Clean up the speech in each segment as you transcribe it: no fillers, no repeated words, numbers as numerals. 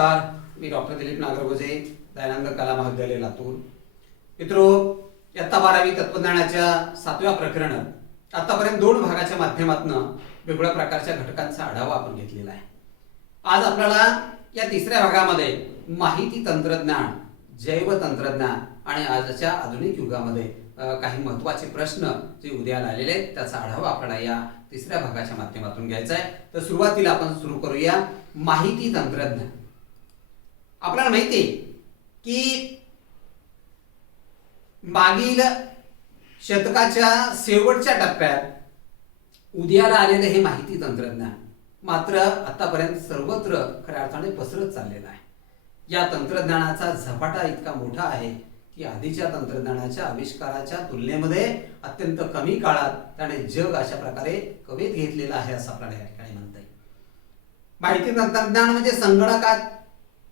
नमस्कार, मी डॉक्टर दिलीप नागरगोजे, दयानंद कला महाविद्यालय लातूर. मित्रो, इयत्ता 12वी तत्वज्ञानाच्या 7व्या प्रकरणात आतापर्यंत 2 भागाच्या माध्यमातून वेगवेगळ्या प्रकारच्या घटकांचा आढावा आपण घेतलेला आहे. आज आपल्याला या 3ऱ्या भागामध्ये माहिती तंत्रज्ञान, जैव तंत्रज्ञान आणि आजच्या आधुनिक युगामध्ये काही महत्त्वाचे प्रश्न जे उदयाला आलेले आहेत त्याचा आढावा आपल्याला या 3ऱ्या भागाच्या माध्यमातून घ्यायचा आहे. तर सुरुवातीला आपण सुरू करूया माहिती तंत्रज्ञान. आपल्याला माहिती आहे की मागील शतकाच्या शेवटच्या टप्प्यात उदयाला आलेले हे माहिती तंत्रज्ञान मात्र आतापर्यंत सर्वत्र खऱ्या अर्थाने पसरत चाललेला आहे. या तंत्रज्ञानाचा झपाटा इतका मोठा आहे की आधीच्या तंत्रज्ञानाच्या आविष्काराच्या तुलनेमध्ये अत्यंत कमी काळात त्याने जग अशा प्रकारे कवेत घेतलेला आहे असं आपल्याला या ठिकाणी म्हणता येईल. माहिती तंत्रज्ञान म्हणजे संगणकात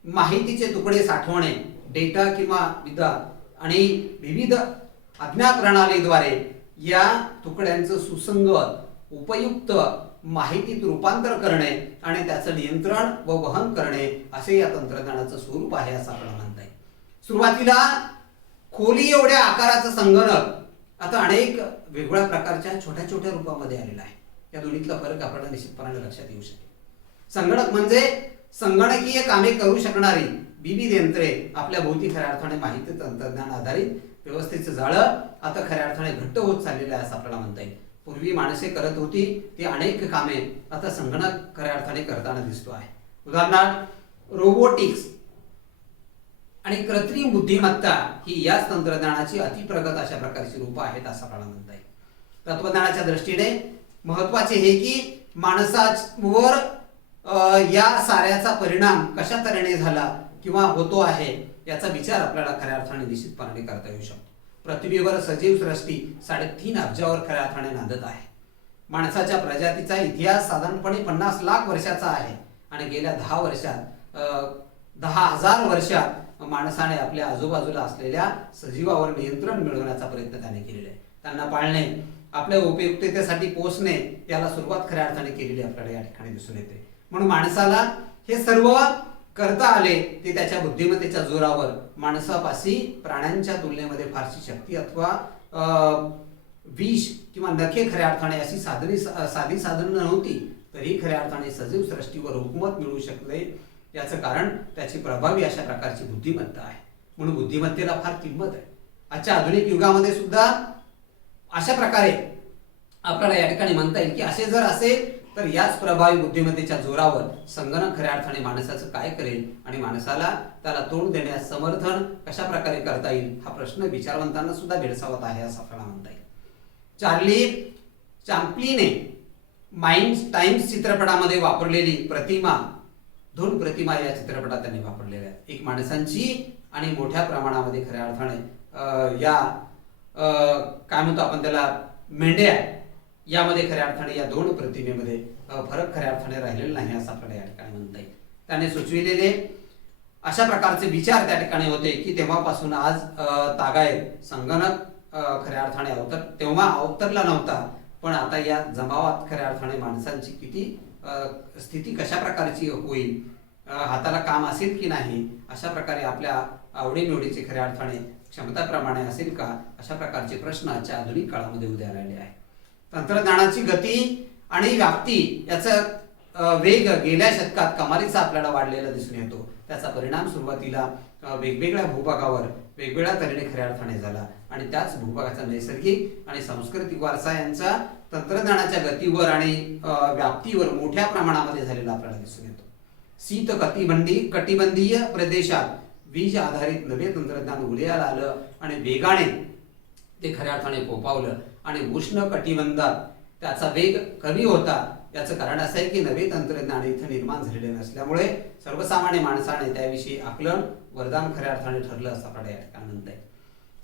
माहितीचे तुकडे साठवणे, डेटा किंवा विदा आणि विविध अज्ञात प्रणालीद्वारे या तुकड्यांचं सुसंगत उपयुक्त माहितीत रूपांतर करणे आणि त्याचं नियंत्रण व वहन करणे असे या तंत्रज्ञानाचं स्वरूप आहे असं आपल्याला म्हणता येईल. सुरुवातीला खोली एवढ्या आकाराचं संगणक आता अनेक वेगवेगळ्या प्रकारच्या छोट्या छोट्या रूपामध्ये आलेला आहे. या दोन्हीतला फरक आपल्याला निश्चितपणे लक्षात येऊ शकेल. संगणक म्हणजे संगणकीय कामे करू शकणारी विविध यंत्रे आपल्या भोवती खऱ्या अर्थाने माहिती तंत्रज्ञान आधारित व्यवस्थेचं जाळं आता खऱ्या अर्थाने घट्ट होत चाललेलं आहे असं आपल्याला म्हणता येईल. पूर्वी माणसे करत होती ती अनेक कामे आता संगणक खऱ्या अर्थाने करताना दिसतो आहे. उदाहरणार्थ रोबोटिक्स आणि कृत्रिम बुद्धिमत्ता ही याच तंत्रज्ञानाची अतिप्रगत अशा प्रकारची रूपं आहेत असं आपल्याला म्हणता येईल. तत्वज्ञानाच्या दृष्टीने महत्वाचे हे की माणसावर या साऱ्याचा परिणाम कशा तऱ्हेने झाला किंवा होतो आहे याचा विचार आपल्याला खऱ्या अर्थाने निश्चितपणे करता येऊ शकतो. पृथ्वीवर सजीव सृष्टी 3.5 अब्जावर खऱ्या अर्थाने नांदत आहे. माणसाच्या प्रजातीचा इतिहास साधारणपणे 50 लाख वर्षाचा आहे आणि गेल्या 10 वर्षात 10,000 वर्षात माणसाने आपल्या आजूबाजूला असलेल्या सजीवावर नियंत्रण मिळवण्याचा प्रयत्न त्याने केलेला आहे. त्यांना पाळणे, आपल्या उपयुक्ततेसाठी पोसणे याला सुरुवात खऱ्या अर्थाने केलेली आपल्याला या ठिकाणी दिसून येते. म्हणून माणसाला हे सर्व करता आले ते त्याच्या बुद्धिमत्तेच्या जोरावर. माणसापाशी प्राण्यांच्या तुलनेमध्ये फारशी शक्ती अथवा विष किंवा नखे खऱ्या अर्थाने अशी साधी साधनं नव्हती तरी खऱ्या अर्थाने सजीव सृष्टीवर हुकूमत मिळवू शकले. याचं कारण त्याची प्रभावी अशा प्रकारची बुद्धिमत्ता आहे. म्हणून बुद्धिमत्तेला फार किंमत आहे. आजच्या आधुनिक युगामध्ये सुद्धा अशा प्रकारे आपल्याला या ठिकाणी म्हणता येईल की असे जर असेल तर याच प्रभावी बुद्धिमत्तेच्या जोरावर संगणक खऱ्या अर्थाने माणसाचं काय करेल आणि माणसाला त्याला तोंड देण्यास समर्थन कशा प्रकारे करता येईल हा प्रश्न विचारवंतांना सुद्धा भेडसावत आहे असं आपल्याला म्हणता येईल. चार्ली चॅप्लिनने माइंड टाइम्स चित्रपटामध्ये वापरलेली प्रतिमा, 2 प्रतिमा या चित्रपटात त्यांनी वापरलेल्या आहेत. एक माणसांची आणि मोठ्या प्रमाणामध्ये खऱ्या अर्थाने या काय म्हणतो आपण त्याला मेंढ्या यामध्ये खऱ्या अर्थाने या 2 प्रतिमेमध्ये फरक खऱ्या अर्थाने राहिलेला नाही असं आपल्याला या ठिकाणी म्हणता येईल. त्याने सुचविलेले अशा प्रकारचे विचार त्या ठिकाणी होते की तेव्हापासून आज तागायत संगणक खऱ्या अर्थाने तेव्हा अवतरला नव्हता, पण आता या जमावात खऱ्या अर्थाने माणसांची किती स्थिती कशा प्रकारची होईल, हाताला काम असेल की नाही, अशा प्रकारे आपल्या आवडीनिवडीचे खऱ्या अर्थाने क्षमताप्रमाणे असेल का, अशा प्रकारचे प्रश्न आजच्या आधुनिक काळामध्ये उदयाला आले आहेत. तंत्रज्ञानाची गती आणि व्याप्ती याचा वेग गेल्या शतकात कमालीचा आपल्याला वाढलेला दिसून येतो. त्याचा परिणाम सुरुवातीला वेगवेगळ्या भूभागावर वेगवेगळ्या तऱ्हेने खऱ्या अर्थाने झाला आणि त्याच भूभागाचा नैसर्गिक आणि सांस्कृतिक वारसा यांचा तंत्रज्ञानाच्या गतीवर आणि व्याप्तीवर मोठ्या प्रमाणामध्ये झालेला आपल्याला दिसून येतो. शीत कटिबंधीय प्रदेशात वीज आधारित नवे तंत्रज्ञान उदयाला आलं आणि वेगाने ते खऱ्या अर्थाने फोफावलं आणि उष्ण कटिबंधात त्याचा वेग कमी होता. याचं कारण असं आहे की नवे तंत्रज्ञान इथं निर्माण झालेले नसल्यामुळे सर्वसामान्य माणसाने त्याविषयी आकलन वरदान खऱ्या अर्थाने ठरलं असं आपल्याला या ठिकाणी म्हणता येईल.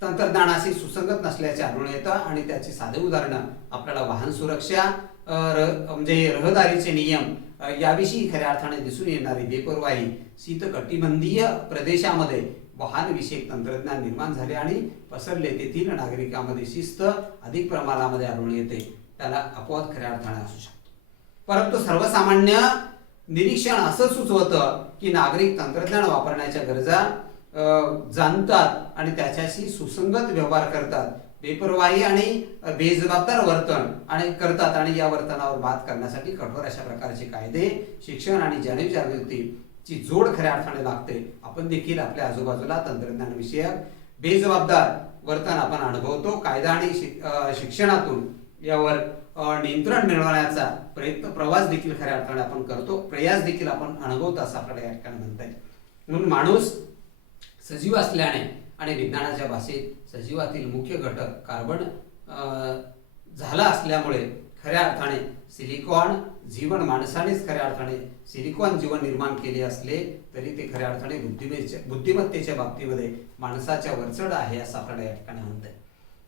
तंत्रज्ञानाशी सुसंगत नसल्याचे आढळून येतं आणि त्याची साधे उदाहरणं आपल्याला वाहन सुरक्षा म्हणजे रहदारीचे नियम याविषयी खऱ्या अर्थाने दिसून येणारी बेपर्वाई. शीत कटिबंधीय प्रदेशामध्ये वाहन विषयक तंत्रज्ञान निर्माण झाले आणि पसरले. तेथील नागरिकांमध्ये शिस्त अधिक प्रमाणामध्ये आढळून येते. त्याला अपवाद खऱ्या अर्थाने असू शकतो. परंतु सर्वसामान्य निरीक्षण असं सुचवतं की नागरिक तंत्रज्ञान वापरण्याच्या गरजा जाणतात आणि त्याच्याशी सुसंगत व्यवहार करतात. बेपर्वाई आणि बेजबाबदार वर्तन आणि करतात आणि या वर्तनावर मात करण्यासाठी कठोर अशा प्रकारचे कायदे, शिक्षण आणि जनजागृतीची जोड खऱ्या अर्थाने लागते. आपण देखील आपल्या आजूबाजूला तंत्रज्ञान विषयक बेजबाबदार वर्तन आपण अनुभवतो. कायदा आणि शिक्षणातून यावर नियंत्रण मिळवण्याचा प्रवास देखील खऱ्या अर्थाने आपण करतो, प्रयास देखील आपण अनुभवतो असं आपल्याला या ठिकाणी म्हणता येईल. म्हणून माणूस सजीव असल्याने आणि विज्ञानाच्या भाषेत सजीवातील मुख्य घटक कार्बन झाला असल्यामुळे खऱ्या अर्थाने सिलिकॉन जीवन माणसानेच खऱ्या अर्थाने सिलिकॉन जीवन निर्माण केले असले तरी ते खऱ्या अर्थाने बुद्धिमत्तेच्या बाबतीमध्ये माणसाच्या वरचढ आहे असं आपल्याला या ठिकाणी म्हणता येईल.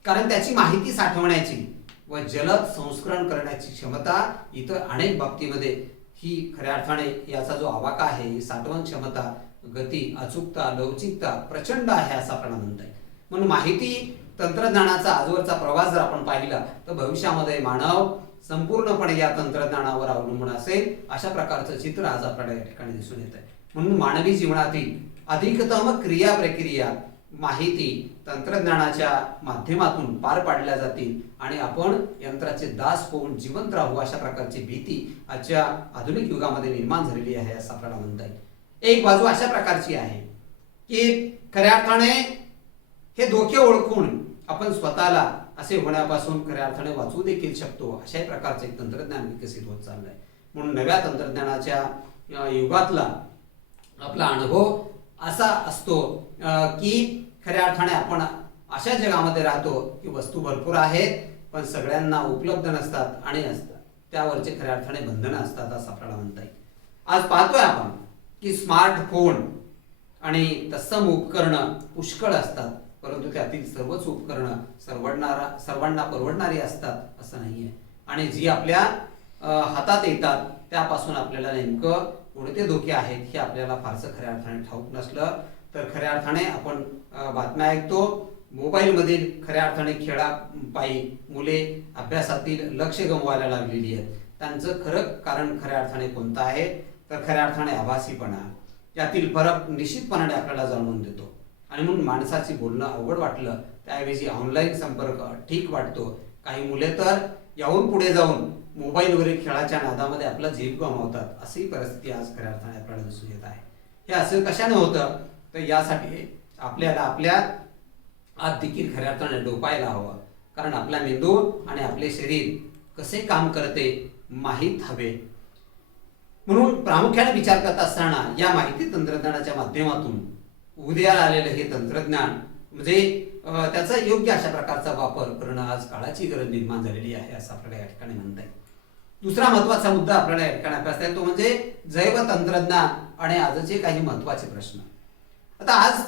कारण त्याची माहिती साठवण्याची व जलद संस्करण करण्याची क्षमता इतर अनेक बाबतीमध्ये ही खऱ्या अर्थाने याचा जो आवाका आहे, ही साठवण क्षमता, गती, अचूकता, लवचिकता प्रचंड आहे असं आपल्याला म्हणता येईल. म्हणून माहिती तंत्रज्ञानाचा आजवरचा प्रवास जर आपण पाहिला तर भविष्यामध्ये मानव संपूर्णपणे या तंत्रज्ञानावर अवलंबून असेल अशा प्रकारचं चित्र आज आपल्याला या ठिकाणी दिसून येत आहे. म्हणून मानवी जीवनातील अधिकतम क्रिया प्रक्रिया माहिती तंत्रज्ञानाच्या माध्यमातून पार पाडल्या जातील आणि आपण यंत्राचे दास होऊन जिवंत राहू अशा प्रकारची भीती आजच्या आधुनिक युगामध्ये निर्माण झालेली आहे असं आपल्याला म्हणता येईल. एक बाजू अशा प्रकारची आहे की खऱ्या अर्थाने हे धोके ओळखून आपण स्वतःला असे होण्यापासून खऱ्या अर्थाने वाचवू देखील शकतो अशाही प्रकारचे एक तंत्रज्ञान विकसित होत चाललंय. म्हणून नव्या तंत्रज्ञानाच्या युगातला आपला अनुभव असा असतो की खऱ्या अर्थाने आपण अशा जगामध्ये राहतो की वस्तू भरपूर आहेत पण सगळ्यांना उपलब्ध नसतात आणि असतात त्यावरचे खऱ्या अर्थाने बंधनं असतात असं आपल्याला म्हणता येईल. आज पाहतोय आपण की स्मार्टफोन आणि तत्सम उपकरणं पुष्कळ असतात, परंतु त्यातील सर्वच उपकरणं सर्वांना परवडणारी असतात असं नाहीये. आणि जी आपल्या हातात येतात त्यापासून आपल्याला नेमकं कोणते धोके आहेत हे आपल्याला फारसं खऱ्या अर्थाने ठाऊक नसलं तर खऱ्या अर्थाने आपण बातम्या ऐकतो. मोबाईलमधील खऱ्या अर्थाने खेळापायी मुले अभ्यासातील लक्ष गमवायला लागलेली आहेत. त्यांचं खरं कारण खऱ्या अर्थाने कोणतं आहे तर खऱ्या अर्थाने आभासीपणा, यातील फरक निश्चितपणाने आपल्याला जाणून देतो. आणि म्हणून माणसाची बोलणं अवघड वाटलं त्याऐवजी ऑनलाईन संपर्क ठीक वाटतो. काही मुले तर याहून पुढे जाऊन मोबाईलवरील खेळाच्या नादामध्ये आपला जीव गमावतात. अशी परिस्थिती आज खऱ्या अर्थाने आपल्याला दिसून येत आहे. हे असं कशाने होतं तर यासाठी आपल्याला आपल्या आत देखील खऱ्या अर्थाने डोपायला हवं. कारण आपला मेंदू आणि आपले शरीर कसे काम करते माहीत हवे. म्हणून प्रामुख्याने विचार करत असताना या माहिती तंत्रज्ञानाच्या माध्यमातून उदयाला आलेलं हे तंत्रज्ञान म्हणजे त्याचा योग्य अशा प्रकारचा वापर करणं आज काळाची गरज निर्माण झालेली आहे असं आपल्याला या ठिकाणी म्हणता येईल. दुसरा महत्वाचा मुद्दा आपल्याला या ठिकाणी अभ्यासता येईल तो म्हणजे जैव तंत्रज्ञान आणि आजचे काही महत्वाचे प्रश्न. आता आज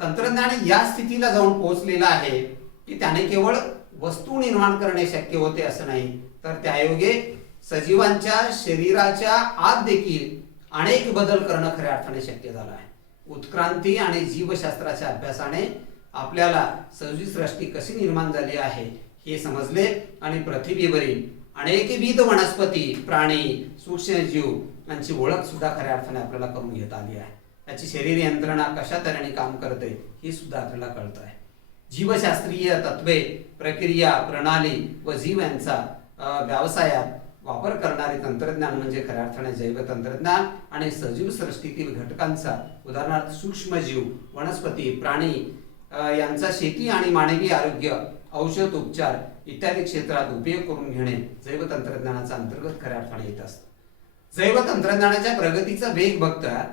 तंत्रज्ञान या स्थितीला जाऊन पोहोचलेलं आहे की त्याने केवळ वस्तू निर्माण करणे शक्य होते असं नाही तर त्यायोगे सजीवांच्या शरीराच्या आत देखील अनेक बदल करणं खऱ्या अर्थाने शक्य झालं आहे. उत्क्रांती आणि जीवशास्त्राच्या अभ्यासाने आपल्याला सजीव सृष्टी कशी निर्माण झाली आहे हे समजले आणि पृथ्वीवरील अनेकविध वनस्पती, प्राणी, सूक्ष्मजीव यांची ओळख सुद्धा खऱ्या अर्थाने आपल्याला करून घेता आली आहे. त्याची शरीर यंत्रणा कशा तऱ्हेने काम करते हे सुद्धा आपल्याला कळत आहे. जीवशास्त्रीय तत्वे, प्रक्रिया, प्रणाली व जीव यांचा व्यवसायात वापर करणारे तंत्रज्ञान म्हणजे खऱ्या अर्थाने जैव तंत्रज्ञान आणि सजीव सृष्टीतील घटकांचा उदाहरणार्थ सूक्ष्मजीव, वनस्पती, प्राणी यांचा शेती आणि मानवी आरोग्य, औषध उपचार इत्यादी क्षेत्रात उपयोग करून घेणे जैव तंत्रज्ञानाचा अंतर्गत खऱ्या अर्थाने येत असतं. जैव तंत्रज्ञानाच्या प्रगतीचा वेग बघता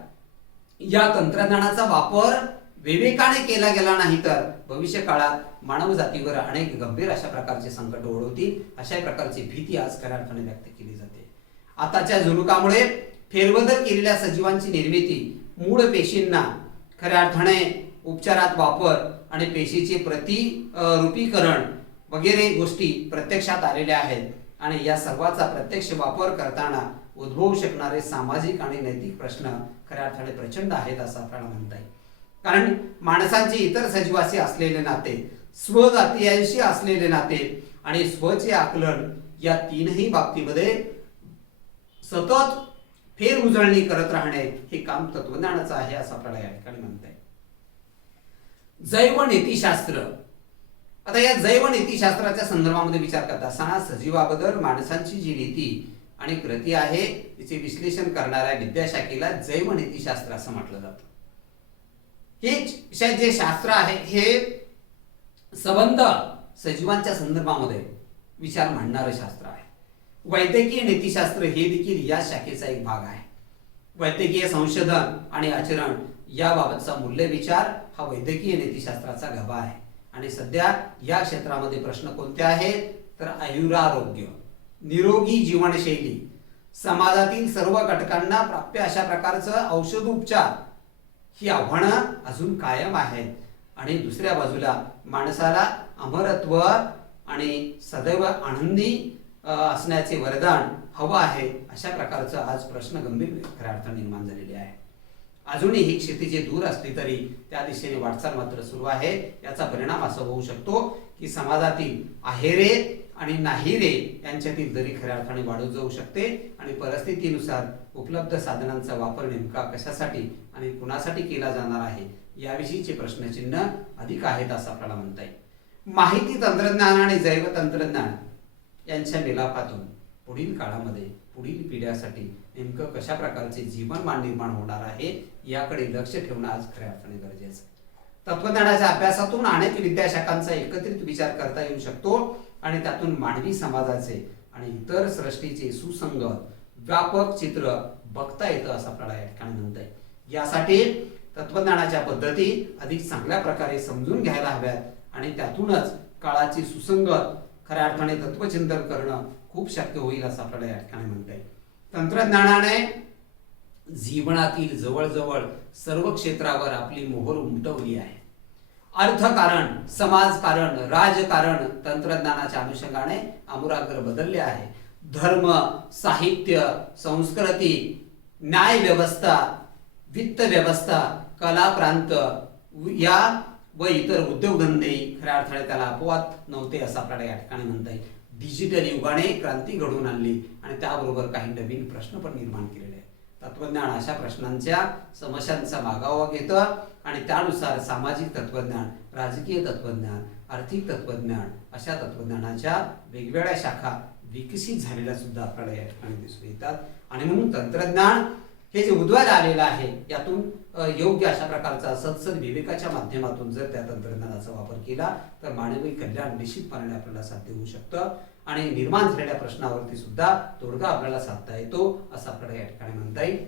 या तंत्रज्ञानाचा वापर विवेकाने केला गेला नाही तर भविष्य काळात मानव जातीवर अनेक गंभीर अशा प्रकारचे संकट ओढवतील अशा प्रकारची भीती आज खऱ्या अर्थाने व्यक्त केली जाते. आताच्या जनुकामुळे फेरबदल केलेल्या सजीवांची निर्मिती, मूळ पेशींना खऱ्या अर्थाने उपचारात वापर आणि पेशीचे प्रतिरूपीकरण वगैरे गोष्टी प्रत्यक्षात आलेल्या आहेत आणि या सर्वाचा प्रत्यक्ष वापर करताना उद्भवू शकणारे सामाजिक आणि नैतिक प्रश्न खऱ्या अर्थाने प्रचंड आहेत असं आपल्याला म्हणता येईल. कारण माणसांचे इतर सजीवाशी असलेले नाते, स्वजातीयांशी असलेले नाते आणि स्वचे आकलन या तीनही बाबतीमध्ये सतत फेर उजळणी करत राहणे हे काम तत्वज्ञानाचं आहे असं आपल्याला या ठिकाणी म्हणता येईल. जैव नीतिशास्त्र. आता या जैव नीतिशास्त्राच्या संदर्भामध्ये विचार करत असताना सजीवाबद्दल माणसांची जी नीती आणि कृती आहे तिचे विश्लेषण करणाऱ्या विद्याशाखेला जैव नीतिशास्त्र असं म्हटलं जातं. हे जे शास्त्र आहे हे संबंध सजीवांच्या संदर्भामध्ये विचार मांडणारं शास्त्र आहे. वैद्यकीय नीतिशास्त्र हे देखील या शाखेचा एक भाग आहे. वैद्यकीय संशोधन आणि आचरण याबाबतचा मूल्य विचार हा वैद्यकीय नीतिशास्त्राचा गाभा आहे. आणि सध्या या क्षेत्रामध्ये प्रश्न कोणते आहेत तर आयुरारोग्य, निरोगी जीवनशैली, समाजातील सर्व घटकांना प्राप्य अशा प्रकारचं औषधोपचार ही आव्हानं अजून कायम आहेत. आणि दुसऱ्या बाजूला माणसाला अमरत्व आणि सदैव आनंदी असण्याचे वरदान हवं आहे अशा प्रकारचं आज प्रश्न गंभीर खऱ्या अर्थाने निर्माण झालेले आहे. अजूनही ही क्षितिजे दूर असली तरी त्या दिशेने वाटचाल मात्र सुरू आहे. याचा परिणाम असा होऊ शकतो की समाजातील आहेरे आणि नाहीरे यांच्यातील दरी खऱ्या अर्थाने वाढत जाऊ शकते आणि परिस्थितीनुसार उपलब्ध साधनांचा वापर नेमका कशासाठी आणि कुणासाठी केला जाणार आहे याविषयीचे प्रश्नचिन्ह अधिक आहेत असं आपल्याला म्हणता येईल. माहिती तंत्रज्ञान आणि जैव तंत्रज्ञान यांच्या मिलापातून पुढील काळामध्ये पुढील पिढ्यासाठी नेमकं कशा प्रकारचे जीवनमान निर्माण होणार आहे याकडे लक्ष ठेवणं आज खऱ्या अर्थाने गरजेचं आहे. तत्वज्ञानाच्या अभ्यासातून अनेक विद्याशाखांचा एकत्रित विचार करता येऊ शकतो आणि त्यातून मानवी समाजाचे आणि इतर सृष्टीचे सुसंगत व्यापक चित्र बघता येतं असं आपल्याला या ठिकाणी म्हणता येईल. यासाठी तत्वज्ञानाच्या पद्धती अधिक चांगल्या प्रकारे समजून घ्यायला हव्यात आणि त्यातूनच काळाची सुसंगत खऱ्या अर्थाने तत्वचिंतन करणं खूप शक्य होईल असं आपल्याला या ठिकाणी म्हणता येईल. तंत्रज्ञानाने जीवनातील जवळजवळ सर्व क्षेत्रावर आपली मोहर उमटवली आहे. अर्थकारण, समाजकारण, राजकारण तंत्रज्ञानाच्या अनुषंगाने आमूलाग्र बदलले आहे. धर्म, साहित्य, संस्कृती, न्याय व्यवस्था, वित्त व्यवस्था, कला प्रांत या व इतर उद्योगधंदे खऱ्या अर्थाने त्याला अपवाद नव्हते असं आपल्याला या ठिकाणी म्हणता येईल. डिजिटल युगाने क्रांती घडवून आणली आणि त्याबरोबर काही नवीन प्रश्न पण निर्माण केलेले आहेत. तत्वज्ञान अशा प्रश्नांच्या समस्यांचा मागोवा घेतं आणि त्यानुसार सामाजिक तत्वज्ञान, राजकीय तत्वज्ञान, आर्थिक तत्वज्ञान अशा तत्वज्ञानाच्या वेगवेगळ्या शाखा विकसित झालेल्या सुद्धा आपल्याला या ठिकाणी दिसून येतात. आणि म्हणून तंत्रज्ञान हे जे उद्भवायला आलेलं आहे यातून योग्य अशा प्रकारचा सदसद विवेकाच्या माध्यमातून जर त्या तंत्रज्ञानाचा वापर केला तर मानवी कल्याण निश्चितपणे आपल्याला साध्य होऊ शकतं आणि निर्माण झालेल्या प्रश्नावरती सुद्धा तोडगा आपल्याला साधता येतो असं आपल्याला या ठिकाणी म्हणता येईल.